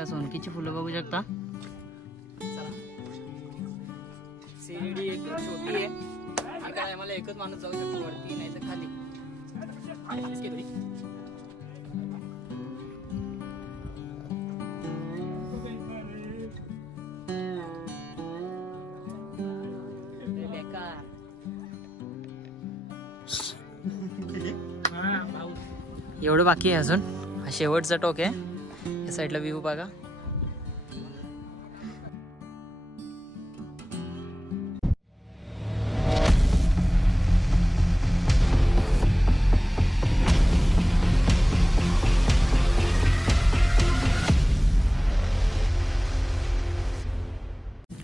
साईडला सोनकीची फुलं बघू शकता। सीडी एकदम छोटी आहे, काय मला एकच माणूस जाऊ शकतो वरती, नाही तर खाली। एवढं बाकी आहे अजून, हा शेवटचा टोक आहे। या साईडला व्ह्यू बघा।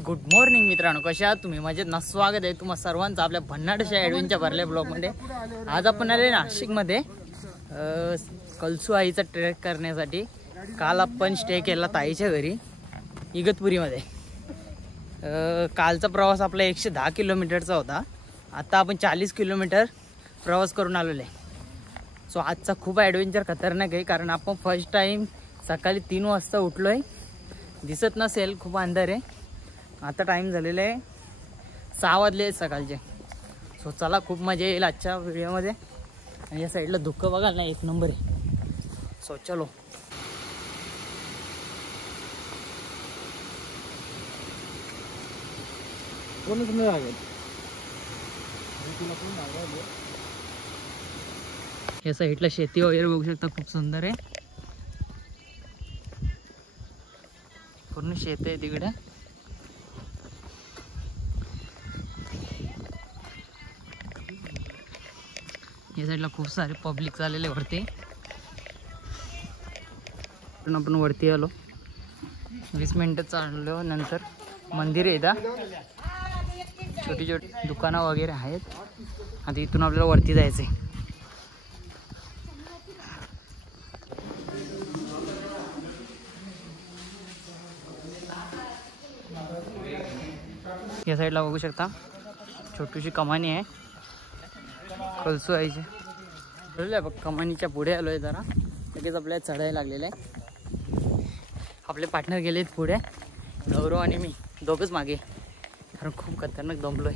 गुड मॉर्निंग मित्रांनो, कशा आहात तुम्ही? मजेत ना? स्वागत आहे तुम्हा सर्वांचं आपल्या भन्नाटशा ॲडव्हेंचर भरल्या ब्लॉगमध्ये। आज आपण आले नाशिकमध्ये कलसू आईचा ट्रेक करण्यासाठी। काल आपण स्टे केला ताईच्या घरी इगतपुरीमध्ये। कालचा प्रवास आपला 110 किलोमीटरचा होता। आता आपण 40 किलोमीटर प्रवास करून आलेलो आहे। सो आजचा खूप ॲडव्हेंचर खतरनाक आहे, कारण आपण फर्स्ट टाईम सकाळी 3 वाजता उठलो आहे। दिसत नसेल, खूप अंधार आहे। आता टाइम झालेला आहे 6 वाजले सकाळचे। सो चला, खूप मजा येईल आजच्या व्हिडिओमध्ये। आणि या साईडला धुकं बघा ना, एक नंबर आहे। सो चलो। या साईडला शेती वगैरे बघू शकता, खूप सुंदर आहे। पूर्ण शेत आहे तिकडे। या साईडला खूप सारे पब्लिक चाललेले वरती। आपण वरती आलो, 20 मिनिटं चाललो। नंतर मंदिर आहे इथं, छोटी छोटी दुकानं वगैरे आहेत। आता इथून आपल्याला वरती जायचं आहे। या साईडला बघू शकता छोटीशी कमानी आहे कलसू आईची। बघ, कमानीच्या पुढे आलोय जरा, लगेच आपल्याला चढायला लागलेलं आहे। आपले पार्टनर गेलेत पुढे, गौरव आणि मी दोघंच मागे, कारण खूप खतरनाक दमलोय।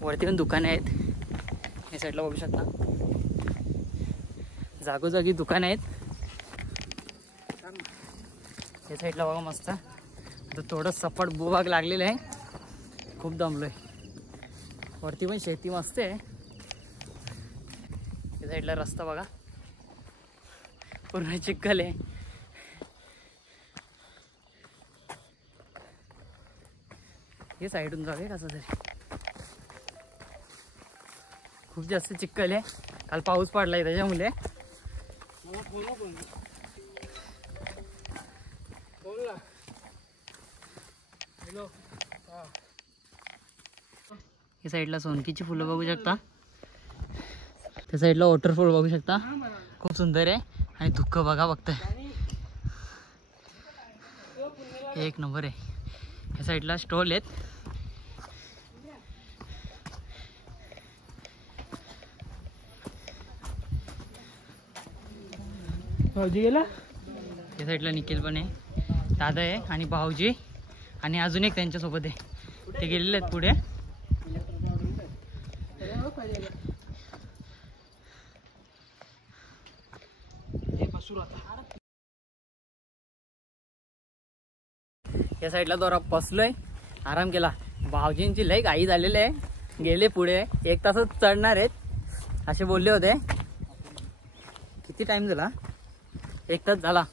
वरती पण दुकानं आहेत। या साईडला बघू शकता जागोजागी दुकानं आहेत। या साईडला बघा मस्त, आता थोडं सपाट भूभाग लागलेलं आहे। खूप दमलोय। वरती पण शेती मस्त आहे। या साईडला रस्ता बघा, पूर्ण चिखल आहे। हे साईडून जाऊया कसं तरी, खूप जास्त चिखल आहे। काल पाऊस पडलाय त्याच्यामुळे। या साईडला सोनकीची फुलं बघू शकता। त्या साईडला वॉटरफॉल बघू शकता, खूप सुंदर आहे। आणि धुकं बघा बघताय, एक नंबर आहे। या साईडला स्टॉल आहेत। भाऊजी गेला। या साईडला निखिल पण आहे, दादा आहे आणि भाऊजी, आणि अजून एक त्यांच्यासोबत आहे, ते गेलेले आहेत पुढे। या साईडला दोरा बसलोय, आराम केला। भाऊजींची लई घाई झालेली आहे, गेले पुढे। 1 तासच चढणार आहेत असे बोलले होते। किती टाइम झाला? 1 तास झाला।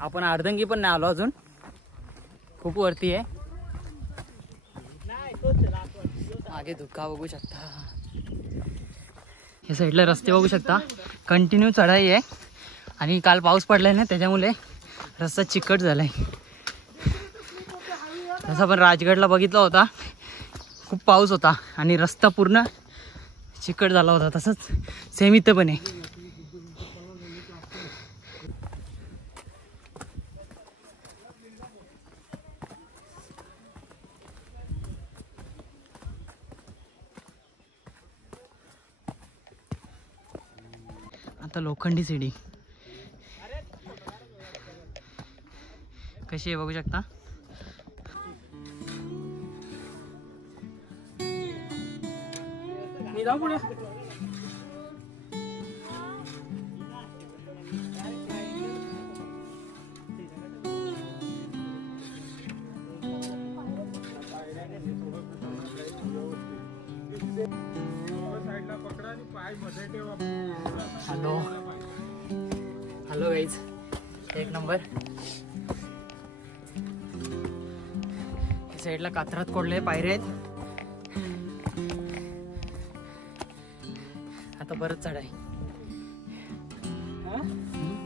आपण अर्धंगी पण नाही आलो अजून, खूप वरती आहे। मागे धुका बघू शकता। या साईडला रस्ते बघू शकता, कंटिन्यू चढाई आहे। आणि काल पाऊस पडलाय ना, त्याच्यामुळे रस्ता चिकट झालाय। तसं आपण राजगडला बघितला होता, खूप पाऊस होता आणि रस्ता पूर्ण चिकट झाला होता, तसंच सेम इथं पण आहे। आता लोखंडी सीडी कशी आहे बघू शकता. मी जाऊ पुढे. हॅलो हॅलो गाईज, एक नंबर. साईडला कात्रात कोडले पायरे आहेत. आता परत चढाई.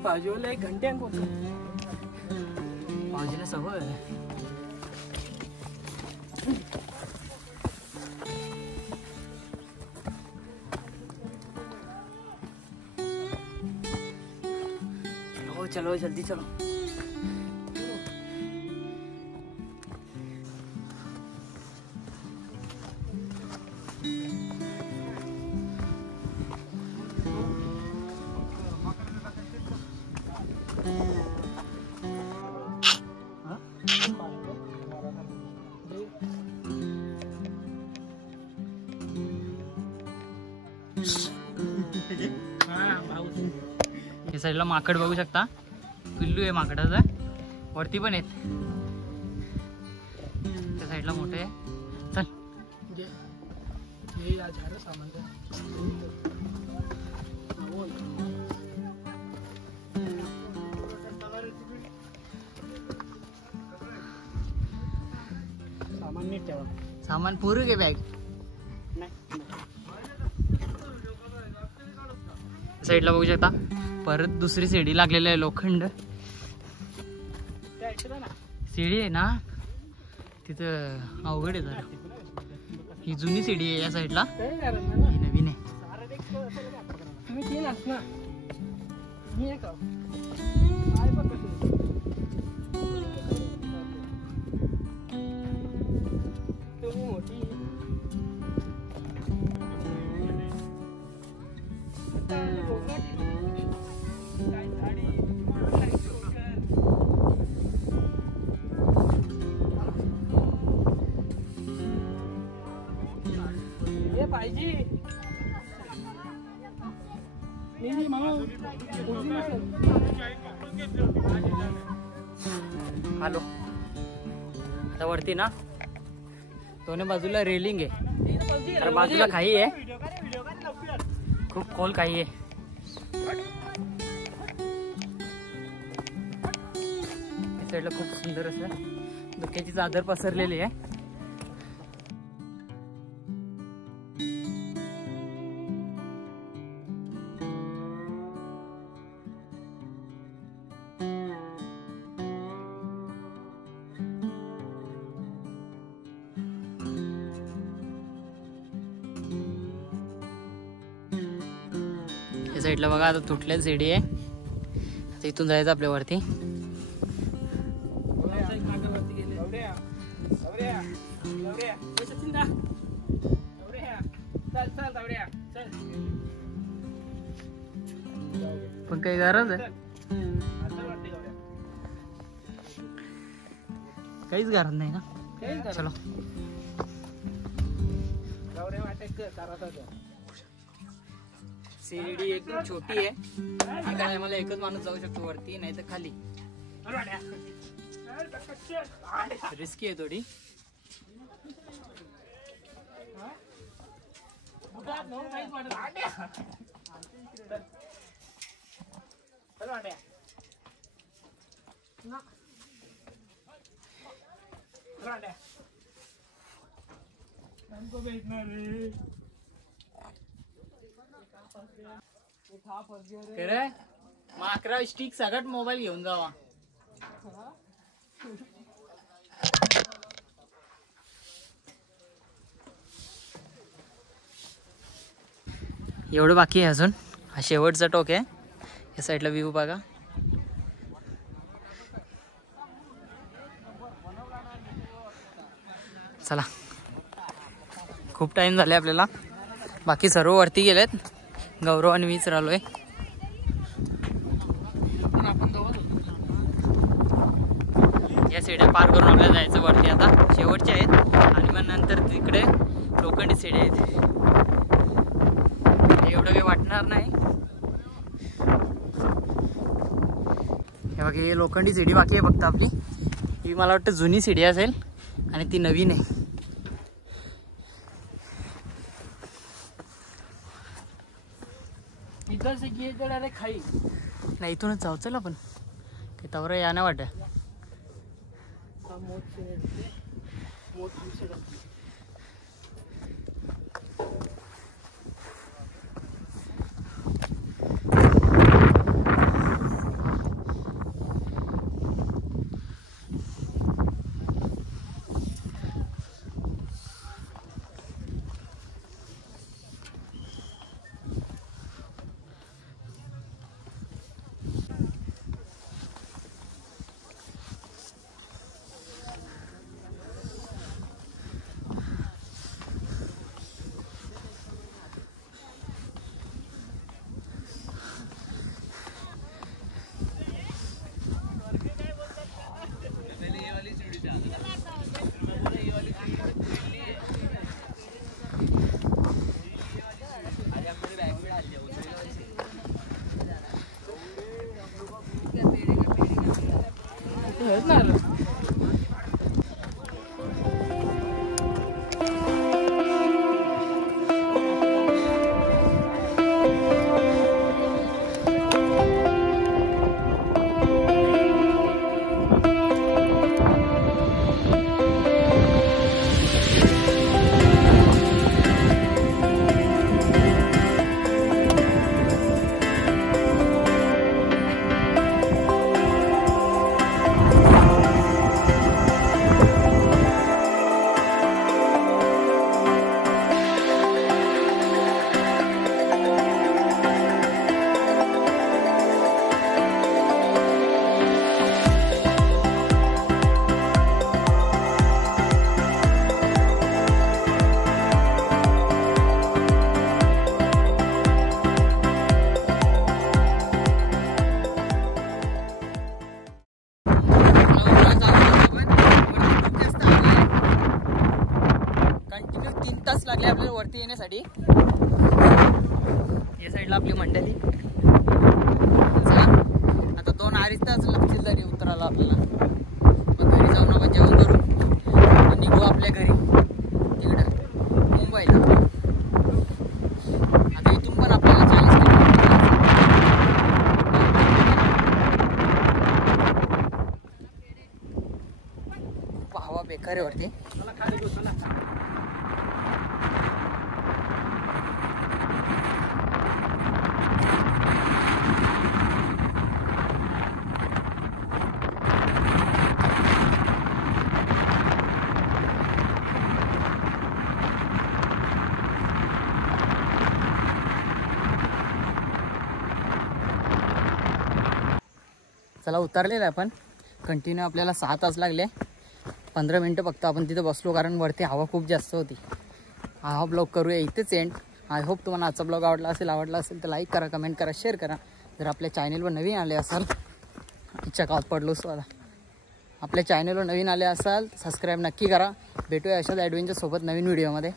बाजूला एक घंटे बाजूला सवय चलो जल्दी चलो. या साईडला माकड बघू शकता. पिल्लू आहे माकडाचा. वरती पण आहेत. त्या साईडला मोठे आहे. चल सामान नीट ठेवा. सामान पूर्ण घे बॅग. साईडला बघू शकता परत दुसरी सीडी लागलेली आहे. लोखंड सीडी आहे ना तिथं अवघड आहे जरा. ही जुनी सीडी आहे या साईडला. ही नवीन आहे. पाहिजे हॅलो. आता वरती ना दोन्ही बाजूला रेलिंग आहे. तर बाजूला खाई आहे. खूप खोल खाई आहे. या साईडला खूप सुंदर असं धुक्याची चादर पसरलेली आहे. या साईडला बघा आता तुटलेली सीडी आहे. आता इथून जायचं आपल्या वरती. पण काही गरज आहे काहीच गरज नाही ना. चलो सीडी एकदम छोटी आहे. काय मला एकच माणूस जाऊ शकतो वरती, नाही तर खाली. रिस्की आहे थोडी. मग 11 स्टिक सगळ्यात मोबाईल घेऊन जावा. एवढं बाकी आहे अजून. हा शेवटचा टोक आहे. या साईडला व्ह्यू बघा. चला खूप टाइम झाले आपल्याला. बाकी सर्व वरती गेलेत. गौरव आणि मीच राहिलोय. पार करून आपल्याला जायचं वरती. आता शेवटचे आहेत आणि मग नंतर तिकडे लोखंडी शिडी आहेत. एवढं काही वाटणार नाही. हे बघा ही लोखंडी शिडी बाकी आहे फक्त आपली. ही मला वाटतं जुनी शिडी असेल आणि ती नवीन आहे. इधर से ये जो डायरेक्ट खाई नाही इथूनच जाऊ चल आपण. काही तवर या ना वाटत. मौत से मौत हमसे डरती है. लागले आपल्याला वरती येण्यासाठी. या साईडला आपली मंडळी. आता 2-2.5 तास लागतील तरी उतरायला आपल्याला. मग घरी जाऊन आपण जेवण करू आणि निघू आपल्या घरी तिकडं मुंबईला. आता इथून पण आपल्याला 40 किलोमीटर. हवा बेकार आहे वरती. चला उतरलेलं आहे आपण. कंटिन्यू आपल्याला 6 तास लागले. 15 मिनटं फक्त आपण तिथं बसलो कारण वरती हवा खूप जास्त होती. हा ब्लॉग करूया इथेच एंड. आय होप तुम्हाला आजचा ब्लॉग आवडला असेल तर लाईक करा, कमेंट करा, शेअर करा. जर आपल्या चॅनलवर नवीन आले असाल इच्छा गावात पडलो स्वतः आपल्या चॅनलवर नवीन आले असाल सबस्क्राईब नक्की करा. भेटूया अशाच ॲडव्हेंचरसोबत नवीन व्हिडिओमध्ये.